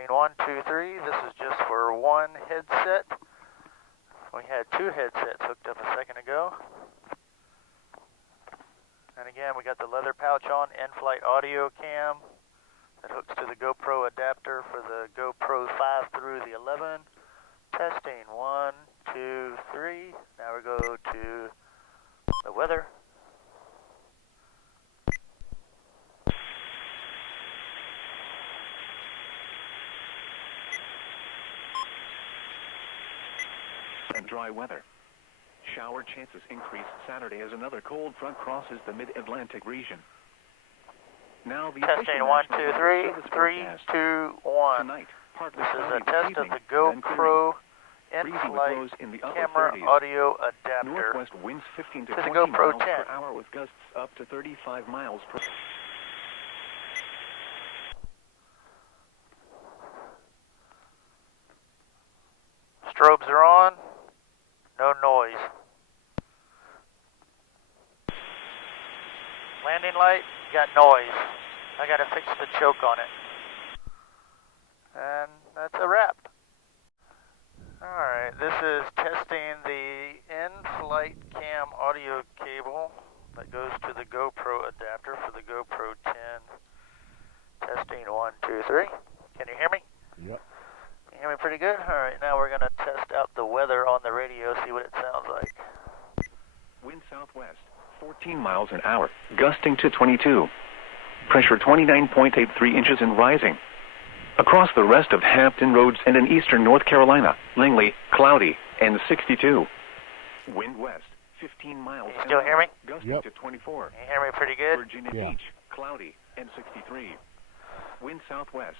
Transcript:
Testing 1, 2, 3. This is just for one headset. We had two headsets hooked up a second ago. And again, we got the leather pouch on, NFlightCam that hooks to the GoPro adapter for the GoPro 5 through the 11. Testing 1, 2, 3. Now we go to the weather. And dry weather. Shower chances increase Saturday as another cold front crosses the mid-Atlantic region. Now the Testing 1, 2, 3, 3, 2, 1. Tonight, This is a test of the GoPro in-flight camera audio adapter. Northwest winds 15 to This is 20 a GoPro miles 10. per hour with gusts up to 35 miles per hour. Strobes are on. No noise. Landing light, got noise. I gotta fix the choke on it. And that's a wrap. Alright, this is testing the NFlightCam audio cable that goes to the GoPro adapter for the GoPro 10. Testing 1, 2, 3. Can you hear me? Yep. Can you hear me pretty good? Alright, now we're gonna test out the weather on the radio, see what it sounds like. Wind southwest, 14 miles an hour, gusting to 22. Pressure 29.83 inches and rising. Across the rest of Hampton Roads and in eastern North Carolina, Langley, cloudy and 62. Wind west, 15 miles Can you still hear me? Gusting to 24. Can you hear me pretty good? Virginia Yeah. Beach, cloudy and 63. Wind southwest,